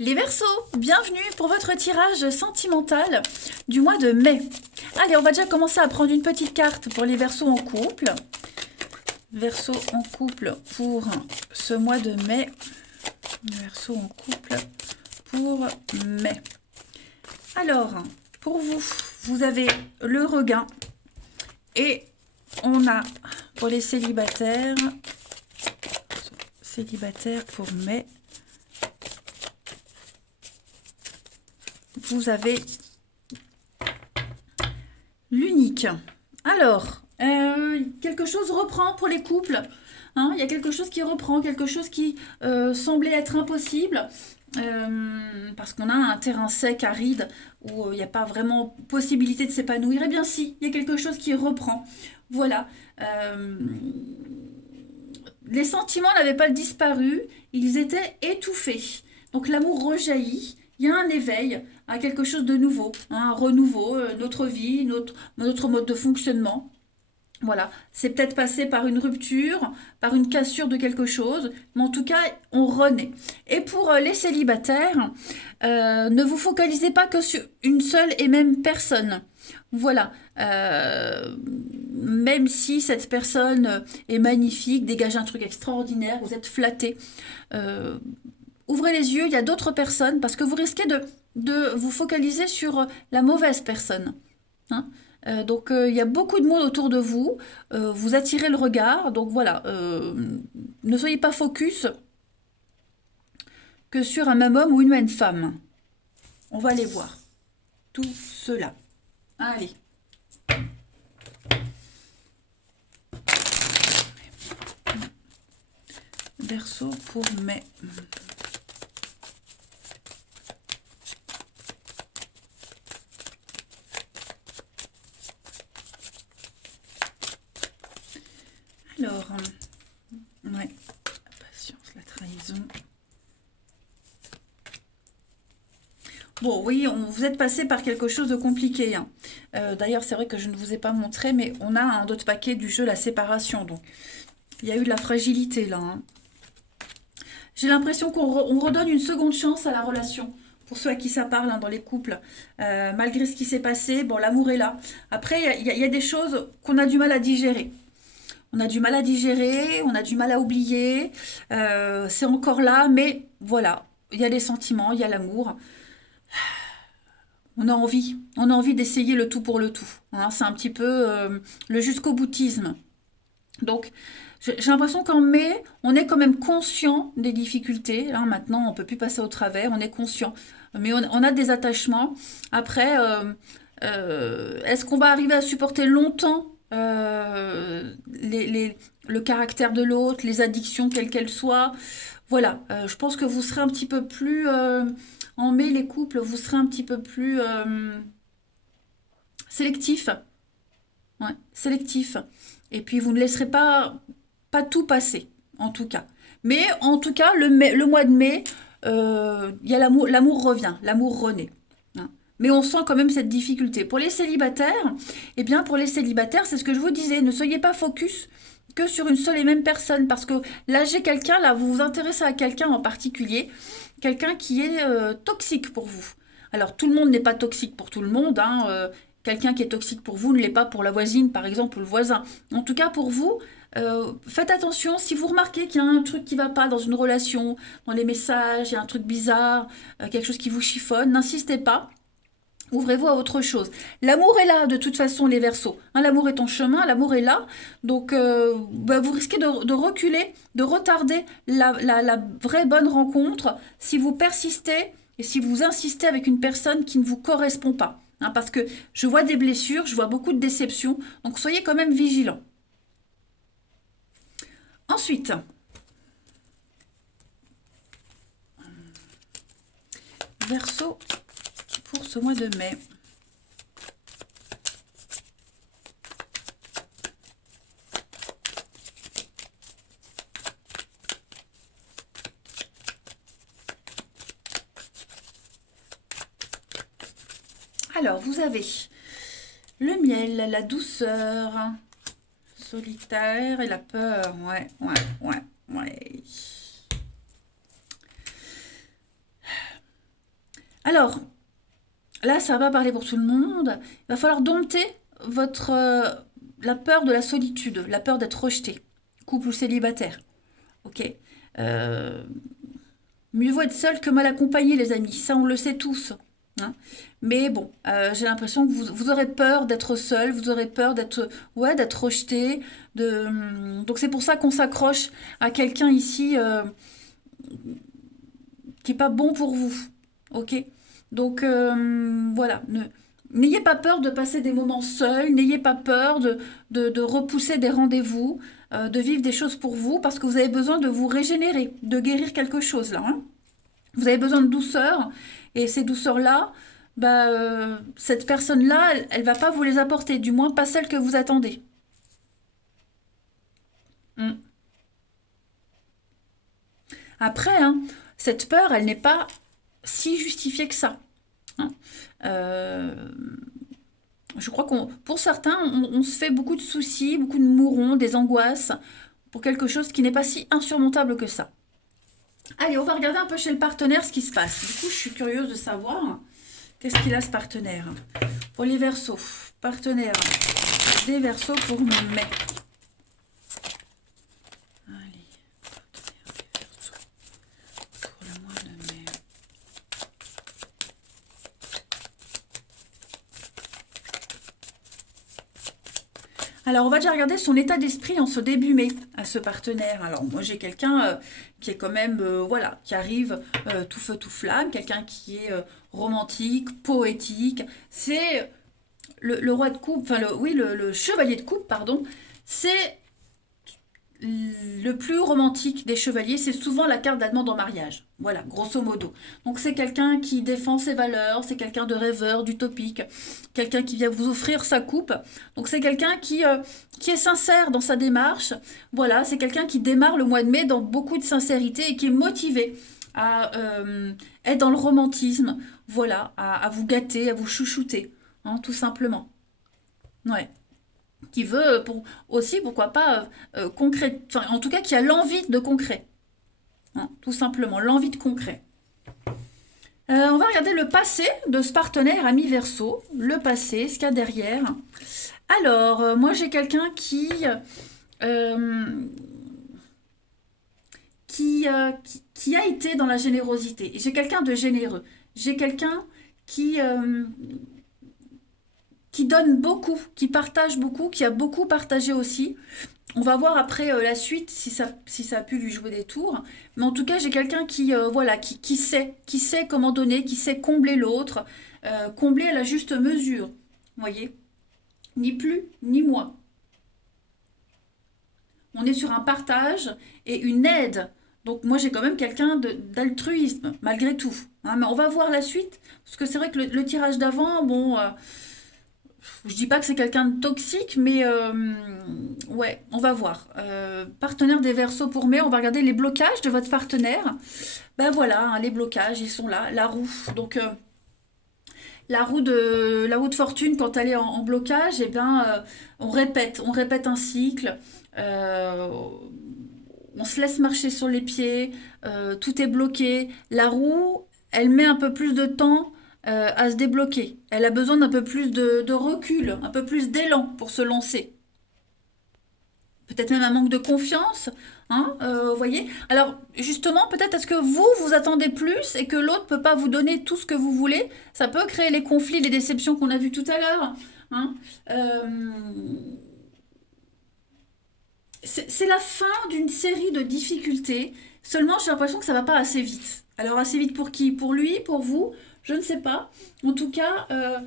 Les Verseaux, bienvenue pour votre tirage sentimental du mois de mai. Allez, on va déjà commencer à prendre une petite carte pour les Verseaux en couple. Verseaux en couple pour ce mois de mai. Verseaux en couple pour mai. Alors, pour vous, vous avez le regain et on a pour les célibataires pour mai. Vous avez l'unique. Alors, quelque chose reprend pour les couples. Hein, il y a quelque chose qui reprend, quelque chose qui semblait être impossible. Parce qu'on a un terrain sec, aride, où il n'y a pas vraiment possibilité de s'épanouir. Eh bien si, il y a quelque chose qui reprend. Voilà. Les sentiments n'avaient pas disparu, ils étaient étouffés. Donc l'amour rejaillit. Il y a un éveil à quelque chose de nouveau, un renouveau, notre vie, notre mode de fonctionnement. Voilà, c'est peut-être passé par une rupture, par une cassure de quelque chose, mais en tout cas, on renaît. Et pour les célibataires, ne vous focalisez pas que sur une seule et même personne. Voilà, même si cette personne est magnifique, dégage un truc extraordinaire, vous êtes flatté, ouvrez les yeux, il y a d'autres personnes, parce que vous risquez de vous focaliser sur la mauvaise personne. Hein. Donc il y a beaucoup de monde autour de vous, vous attirez le regard, donc voilà, ne soyez pas focus que sur un même homme ou une même femme. On va aller voir tout cela. Allez. Verseau pour mai. Alors, ouais, la patience, la trahison. Bon, oui, vous êtes passé par quelque chose de compliqué. Hein. D'ailleurs, c'est vrai que je ne vous ai pas montré, mais on a un autre paquet du jeu, la séparation. Donc, il y a eu de la fragilité là. Hein. J'ai l'impression qu'on redonne une seconde chance à la relation. Pour ceux à qui ça parle hein, dans les couples. Malgré ce qui s'est passé, bon, l'amour est là. Après, il y a des choses qu'on a du mal à digérer. On a du mal à digérer, on a du mal à oublier. C'est encore là, mais voilà. Il y a les sentiments, il y a l'amour. On a envie d'essayer le tout pour le tout. Hein. C'est un petit peu le jusqu'au boutisme. Donc, j'ai l'impression qu'en mai, on est quand même conscient des difficultés. Là, maintenant, on ne peut plus passer au travers, on est conscient. Mais on a des attachements. Après, est-ce qu'on va arriver à supporter longtemps le caractère de l'autre, les addictions, quelles qu'elles soient? Voilà, je pense que vous serez un petit peu plus... en mai, les couples, vous serez un petit peu plus sélectifs. Ouais, sélectif. Et puis vous ne laisserez pas tout passer, en tout cas. Mais en tout cas, le mois de mai, il y a l'amour revient, l'amour renaît. Hein. Mais on sent quand même cette difficulté. Pour les célibataires, eh bien pour les célibataires, c'est ce que je vous disais, ne soyez pas focus que sur une seule et même personne. Parce que là, j'ai quelqu'un, là, vous vous intéressez à quelqu'un en particulier, quelqu'un qui est toxique pour vous. Alors tout le monde n'est pas toxique pour tout le monde, hein, quelqu'un qui est toxique pour vous ne l'est pas pour la voisine, par exemple, ou le voisin. En tout cas, pour vous, faites attention. Si vous remarquez qu'il y a un truc qui ne va pas dans une relation, dans les messages, il y a un truc bizarre, quelque chose qui vous chiffonne, n'insistez pas. Ouvrez-vous à autre chose. L'amour est là, de toute façon, les Verseaux. Hein, l'amour est en chemin, l'amour est là. Donc, vous risquez de reculer, de retarder la vraie bonne rencontre si vous persistez et si vous insistez avec une personne qui ne vous correspond pas. Hein, parce que je vois des blessures, je vois beaucoup de déceptions. Donc, soyez quand même vigilants. Ensuite, Verseau pour ce mois de mai. Alors, vous avez le miel, la douceur, solitaire et la peur. Ouais. Alors, là, ça va pas parler pour tout le monde. Il va falloir dompter votre, la peur de la solitude, la peur d'être rejeté, couple ou célibataire. Ok. Euh, Mieux vaut être seul que mal accompagné, les amis. Ça, on le sait tous. Hein. Mais bon, j'ai l'impression que vous aurez peur d'être seul, vous aurez peur d'être ouais, d'être rejeté. Donc c'est pour ça qu'on s'accroche à quelqu'un ici qui est pas bon pour vous. Ok? Donc voilà. N'ayez pas peur de passer des moments seuls, n'ayez pas peur de repousser des rendez-vous, de vivre des choses pour vous, parce que vous avez besoin de vous régénérer, de guérir quelque chose là. Hein. Vous avez besoin de douceur, et ces douceurs-là, bah, cette personne-là, elle va pas vous les apporter, du moins pas celle que vous attendez. Mm. Après, hein, cette peur, elle n'est pas si justifiée que ça. Hein. Euh, je crois pour certains, on se fait beaucoup de soucis, beaucoup de mourons, des angoisses pour quelque chose qui n'est pas si insurmontable que ça. Allez, on va regarder un peu chez le partenaire ce qui se passe. Du coup, je suis curieuse de savoir qu'est-ce qu'il a ce partenaire. Pour les Verseaux, partenaire des Verseaux pour mai. Allez, partenaire des Verseaux pour le mois de mai. Alors, on va déjà regarder son état d'esprit en ce début mai à ce partenaire. Alors, moi, j'ai quelqu'un qui est quand même, voilà, qui arrive tout feu, tout flamme, quelqu'un qui est romantique, poétique. C'est le roi de coupe, enfin, oui, le chevalier de coupe, pardon. C'est le plus romantique des chevaliers, c'est souvent la carte de la demande en mariage. Voilà, grosso modo. Donc c'est quelqu'un qui défend ses valeurs, c'est quelqu'un de rêveur, d'utopique, quelqu'un qui vient vous offrir sa coupe. Donc c'est quelqu'un qui est sincère dans sa démarche. Voilà, c'est quelqu'un qui démarre le mois de mai dans beaucoup de sincérité et qui est motivé à être dans le romantisme, voilà, à vous gâter, à vous chouchouter, hein, tout simplement. Ouais, qui veut aussi, pourquoi pas, concret, enfin, en tout cas, qui a l'envie de concret. Hein, tout simplement, l'envie de concret. On va regarder le passé de ce partenaire ami Verseau. Le passé, ce qu'il y a derrière. Alors, moi j'ai quelqu'un euh, qui a été dans la générosité. J'ai quelqu'un de généreux. J'ai quelqu'un qui, euh, qui donne beaucoup, qui partage beaucoup, qui a beaucoup partagé aussi. On va voir après la suite si ça a pu lui jouer des tours. Mais en tout cas, j'ai quelqu'un voilà, qui sait comment donner, qui sait combler l'autre, combler à la juste mesure. Vous voyez? Ni plus, ni moins. On est sur un partage et une aide. Donc moi, j'ai quand même quelqu'un d'altruisme, malgré tout. Hein, mais on va voir la suite, parce que c'est vrai que le tirage d'avant, bon, je dis pas que c'est quelqu'un de toxique, mais ouais, on va voir. Partenaire des Verseaux pour mai, on va regarder les blocages de votre partenaire. Ben voilà, hein, les blocages, ils sont là. La roue. Donc la roue de fortune, quand elle est en blocage, eh bien, on répète un cycle. euh, on se laisse marcher sur les pieds. Tout est bloqué. La roue, elle met un peu plus de temps à se débloquer. Elle a besoin d'un peu plus de recul, un peu plus d'élan pour se lancer. Peut-être même un manque de confiance, hein, vous voyez. Alors justement, peut-être est-ce que vous attendez plus et que l'autre peut pas vous donner tout ce que vous voulez. Ça peut créer les conflits, les déceptions qu'on a vus tout à l'heure. Hein. C'est la fin d'une série de difficultés. Seulement, j'ai l'impression que ça va pas assez vite. Alors assez vite pour qui? Pour lui? Pour vous? Je ne sais pas. En tout cas, euh,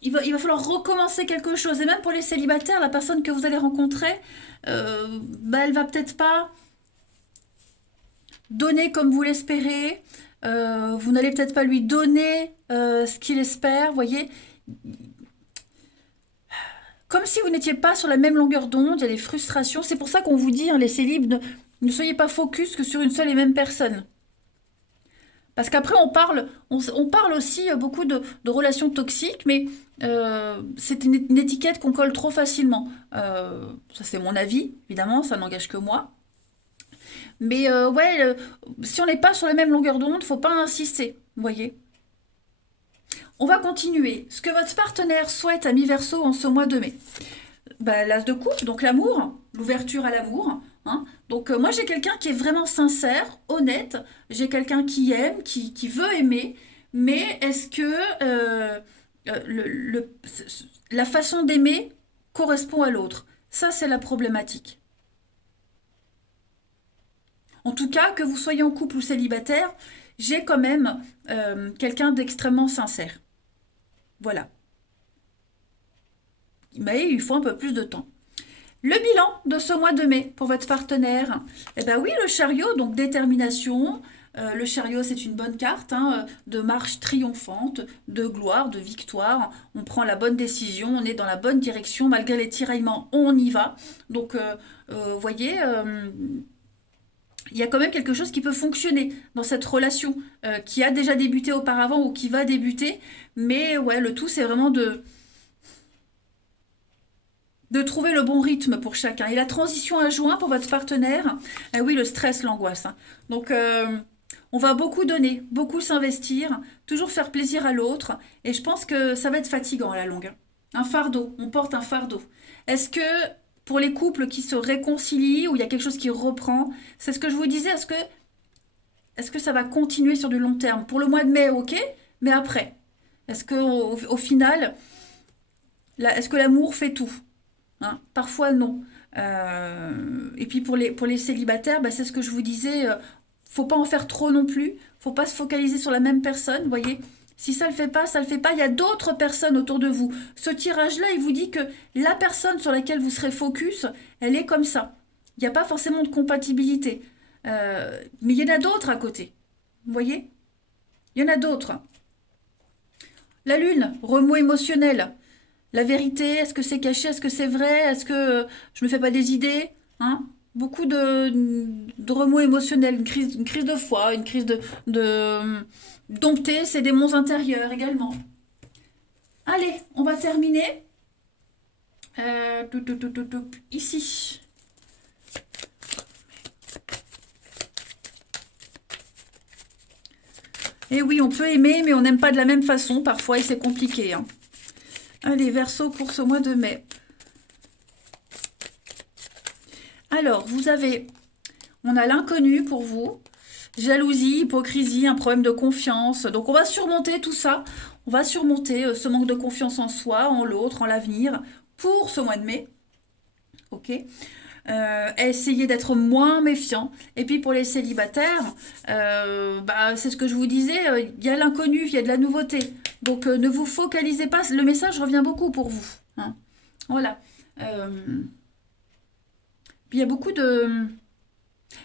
il va falloir recommencer quelque chose. Et même pour les célibataires, la personne que vous allez rencontrer, bah, elle va peut-être pas donner comme vous l'espérez. Vous n'allez peut-être pas lui donner ce qu'il espère. Vous voyez, comme si vous n'étiez pas sur la même longueur d'onde. Il y a des frustrations. C'est pour ça qu'on vous dit, hein, les célibes, ne soyez pas focus que sur une seule et même personne. Parce qu'après, on parle aussi beaucoup de relations toxiques, mais c'est une étiquette qu'on colle trop facilement. Ça, c'est mon avis, évidemment, ça n'engage que moi. Mais ouais, si on n'est pas sur la même longueur d'onde, faut pas insister, vous voyez. On va continuer. Ce que votre partenaire souhaite à mi-verso en ce mois de mai. Bah, l'as de coupe, donc l'amour, l'ouverture à l'amour, hein. Donc moi j'ai quelqu'un qui est vraiment sincère, honnête, j'ai quelqu'un qui aime, qui veut aimer, mais est-ce que la façon d'aimer correspond à l'autre? Ça c'est la problématique. En tout cas, que vous soyez en couple ou célibataire, j'ai quand même quelqu'un d'extrêmement sincère. Voilà. Mais il faut un peu plus de temps. Le bilan de ce mois de mai pour votre partenaire. Eh bien oui, le chariot, donc détermination. Le chariot, c'est une bonne carte, hein, de marche triomphante, de gloire, de victoire. On prend la bonne décision, on est dans la bonne direction. Malgré les tiraillements, on y va. Donc, vous voyez, il y a quand même quelque chose qui peut fonctionner dans cette relation qui a déjà débuté auparavant ou qui va débuter. Mais ouais, le tout, c'est vraiment de trouver le bon rythme pour chacun. Et la transition à juin pour votre partenaire, oui, le stress, l'angoisse, hein. Donc, on va beaucoup donner, beaucoup s'investir, toujours faire plaisir à l'autre. Et je pense que ça va être fatigant à la longue, hein. Un fardeau, on porte un fardeau. Est-ce que pour les couples qui se réconcilient, ou il y a quelque chose qui reprend, c'est ce que je vous disais, est-ce que ça va continuer sur du long terme? Pour le mois de mai, ok, mais après, est-ce que au final, est-ce que l'amour fait tout? Hein, parfois non. Et puis pour les célibataires, bah, c'est ce que je vous disais, faut pas en faire trop non plus, faut pas se focaliser sur la même personne, vous voyez. Si ça le fait pas, ça le fait pas, il y a d'autres personnes autour de vous. Ce tirage-là, il vous dit que la personne sur laquelle vous serez focus, elle est comme ça. Il n'y a pas forcément de compatibilité. Mais il y en a d'autres à côté. Vous voyez? Il y en a d'autres. La lune, remous émotionnel. La vérité, est-ce que c'est caché, est-ce que c'est vrai, est-ce que je me fais pas des idées, hein? Beaucoup de remous émotionnels, une crise de foi, une crise de dompter ses démons intérieurs également. Allez, on va terminer. Ici. Et oui, on peut aimer, mais on n'aime pas de la même façon parfois et c'est compliqué, hein. Allez, Verseau pour ce mois de mai. Alors, on a l'inconnu pour vous, jalousie, hypocrisie, un problème de confiance. Donc, on va surmonter tout ça. On va surmonter ce manque de confiance en soi, en l'autre, en l'avenir, pour ce mois de mai. Ok. Essayer d'être moins méfiant. Et puis pour les célibataires, bah, c'est ce que je vous disais, il y a l'inconnu, il y a de la nouveauté. Donc ne vous focalisez pas, le message revient beaucoup pour vous, hein. Voilà. Puis il y a beaucoup de...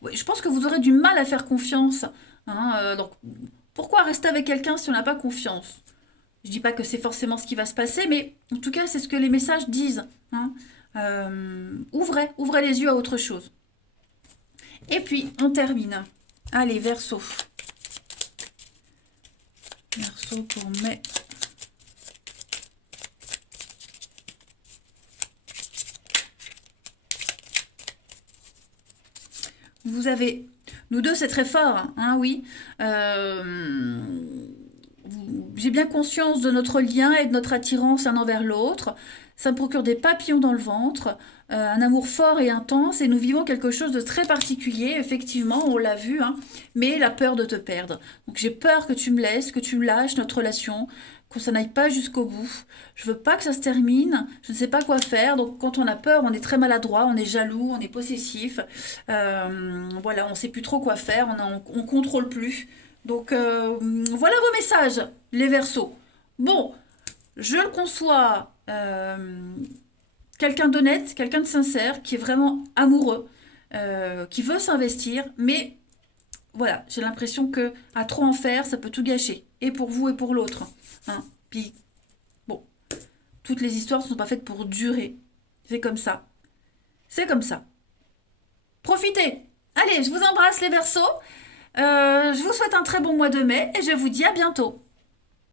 Oui, je pense que vous aurez du mal à faire confiance, hein, donc pourquoi rester avec quelqu'un si on n'a pas confiance? Je dis pas que c'est forcément ce qui va se passer, mais en tout cas c'est ce que les messages disent, hein. Ouvrez les yeux à autre chose. Et puis, on termine. Allez, Verseau. Verseau pour mai. Vous avez... Nous deux, c'est très fort, hein, oui. J'ai bien conscience de notre lien et de notre attirance l'un envers l'autre. Ça me procure des papillons dans le ventre, un amour fort et intense, et nous vivons quelque chose de très particulier, effectivement, on l'a vu, hein, mais la peur de te perdre. Donc j'ai peur que tu me laisses, que tu me lâches notre relation, que ça n'aille pas jusqu'au bout. Je veux pas que ça se termine, je ne sais pas quoi faire, donc quand on a peur, on est très maladroit, on est jaloux, on est possessif, voilà, on sait plus trop quoi faire, on contrôle plus. Donc voilà vos messages, les Verseaux. Bon, je le conçois, quelqu'un d'honnête, quelqu'un de sincère, qui est vraiment amoureux, qui veut s'investir, mais voilà, j'ai l'impression que à trop en faire, ça peut tout gâcher, et pour vous et pour l'autre, hein. Puis bon, toutes les histoires ne sont pas faites pour durer. C'est comme ça. C'est comme ça. Profitez. Allez, je vous embrasse les Verseaux. Je vous souhaite un très bon mois de mai et je vous dis à bientôt.